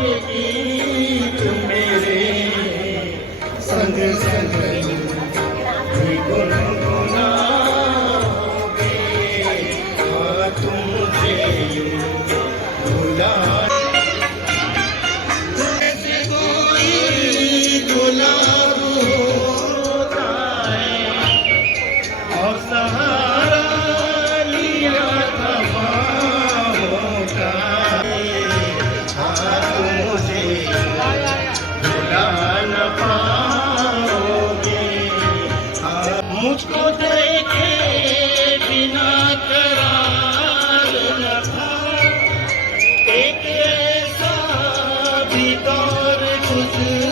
गीत मेरे संग संग गुनगुनाओगे। हाँ तुम मुझे यूं भुला जैसे कोई गुलाब होता है और सहारा लिया था बाहों का। हाँ तुम मुझे भुला न पाओगे। हाँ मुझको देखे बिना करार न था, एक ऐसा भी दौर गुजरा